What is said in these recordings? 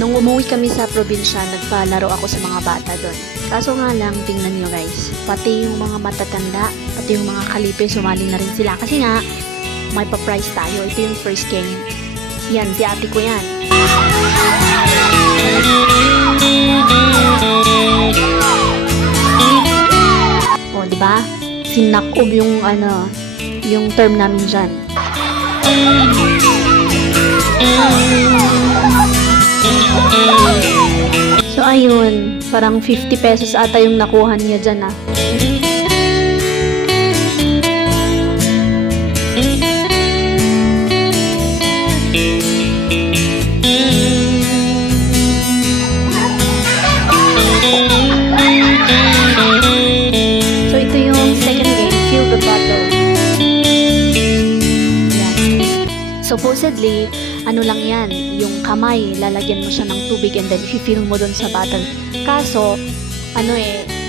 Nung umuwi kami sa probinsya, nagpalaro ako sa mga bata doon. Kaso nga lang, tingnan nyo guys, pati yung mga matatanda, pati yung mga kalipe, sumali na rin sila. Kasi nga, may pa-prize tayo. Ito yung first game. Yan, si ate ko yan. O, diba? Sinakob yung, yung term namin dyan. So ayun, parang 50 pesos ata yung nakuha niya dyan ah. So ito yung second game, Fill the Bottle. Yan. Supposedly, ano lang yan, yung kamay, lalagyan mo siya ng tubig and then i-fill mo dun sa bottle. Kaso,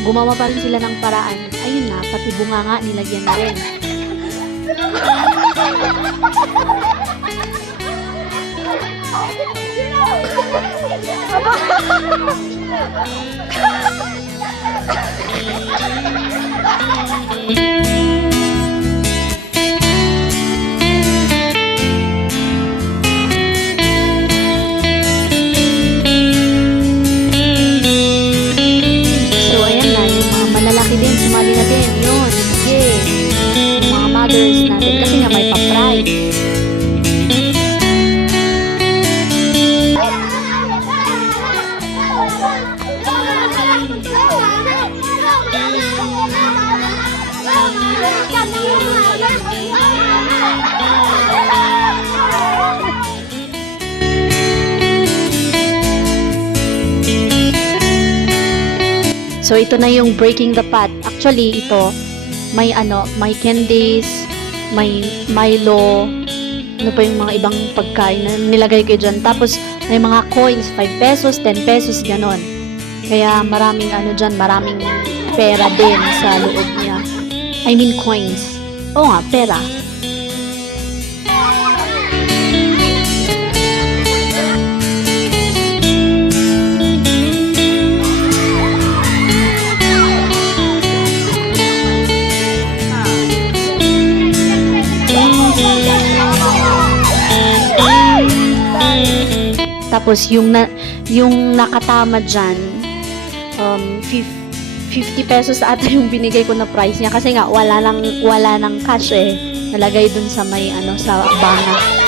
gumawa pa rin sila ng paraan. Ayun na, pati bunganga nilagyan na rin. Malalaki din, sumali na din. Yun, sige. Yung mga mothers natin, kasi nga may pa-prize. So, ito na yung breaking the pot. Actually, ito, may candies, may Milo, ano pa yung mga ibang pagkain na nilagay ko dyan. Tapos, may mga coins, 5 pesos, 10 pesos, ganon. Kaya, maraming maraming pera din sa loob niya. I mean, coins. Oo nga, pera. Tapos yung nakatama dyan, 50 pesos ata yung binigay ko na price niya kasi nga wala nang cash eh. Nalagay dun sa may sa banga.